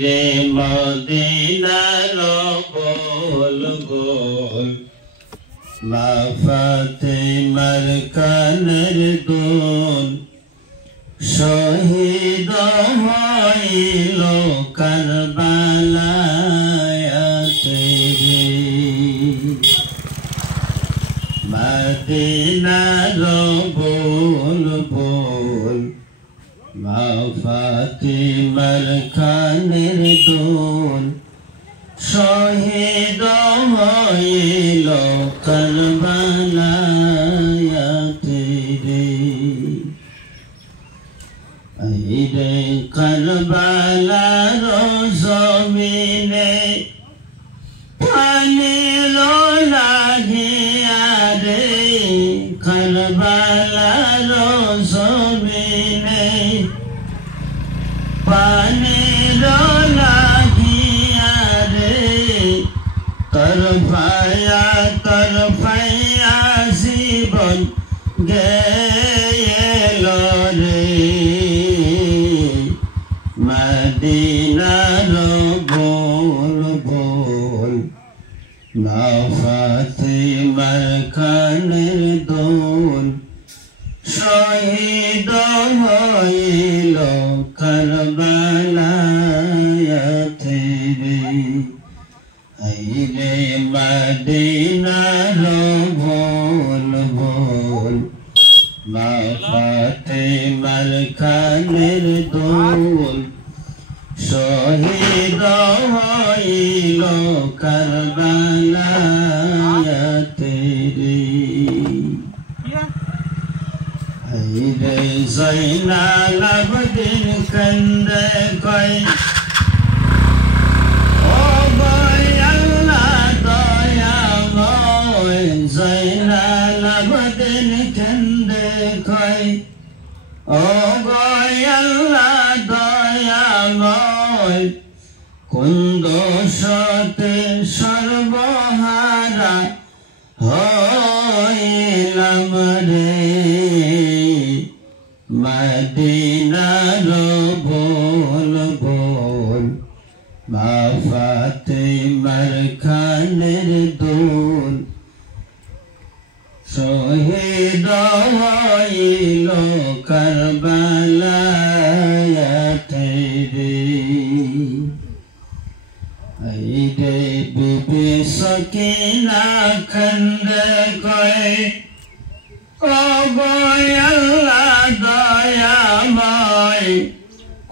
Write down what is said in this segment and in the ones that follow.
রে মদিনার গোল গোল মা ফাতেমার কানের দুল শহীদ হইল কারবালাতে রে মদিনার গোল গোল মা ফাতেমার কানের দুল শহীদ হইল কারবালাতে রে রে কারবালার জমিনে পানি লাগিয়া রে কারবালার জমিনে পানি লাগিয়া রে তরফায়া জীবন গেল রে মদিনার গোল গোল মা ফাতেমার কানের দুল শহীদ হইল কারবালাতে রে রে মদিনার গোল গোল মা ফাতেমার কানের দুল শহীদ হইল কারবালাতে রে রে জয়নাল আবেদিন কান্দে কয় ও গয় আল্লাহ দয়াময় জয়নাল আবেদিন কান্দে কয় ও গয় আল্লাহ দয়াময় কোন দোষতে সর্বহারা হইলাম রে মদিনার গোল গোল মা ফাতেমার কানের দুল শহীদ হইল কারবালাতে রে রে বিবি সকিনা কান্দে কয় ও গয় আল্লাহ দয়াময়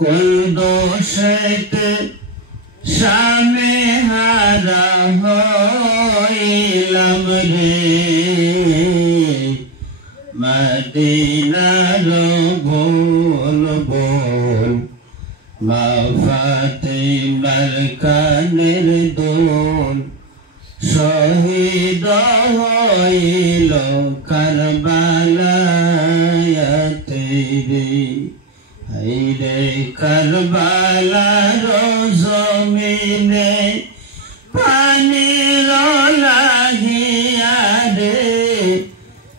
কোন দোষেতে স্বামী হারা হইলাম রে মদিনার গোল গোল মা ফাতেমার কানের দুল শহীদ হইল কারবালাতে রে রে কারবালার জমিনে পানি লাগিয়া রে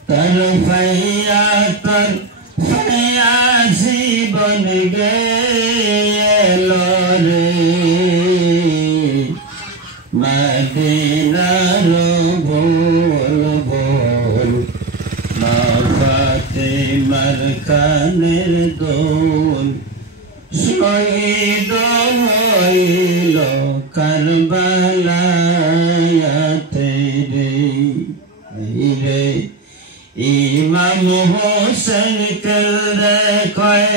তরফায়া জীবন গেল রে মদিনার গোল গোল মা ফাতেমার কানের দুল শহীদ হইল কারবালাতে রে রে ইমাম হোসেন কান্দে কয়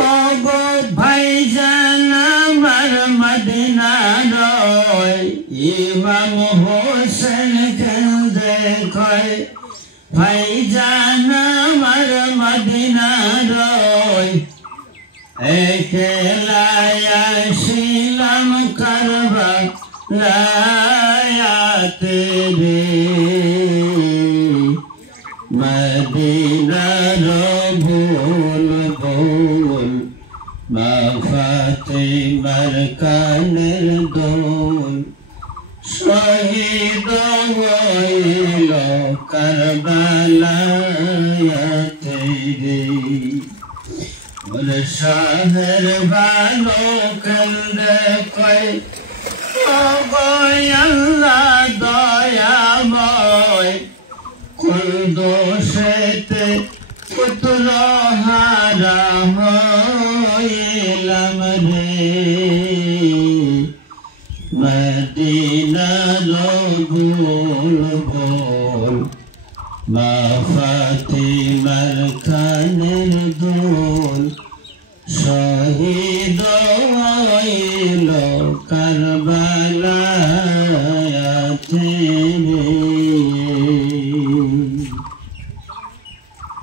ও গো ভাইজান আমার মদিনার ইমাম হোসেন কান্দে কয় ভাইজান আমার মদিনার একলাই আসিলাম কারবালাতে রে মদিনার গোল গোল মা ফাতেমার কানের দুল শহীদ হইল কারবালা বেলায়াতে রে শাহের ভালো কান্দে কয় ও আল্লাহ দয়াময় কোন দোষেতে পুত্র হারা হইলাম রে মদিনার ভুল ভুল মা ফাতিমার কানের দুল শহীদ হইল কারবালায়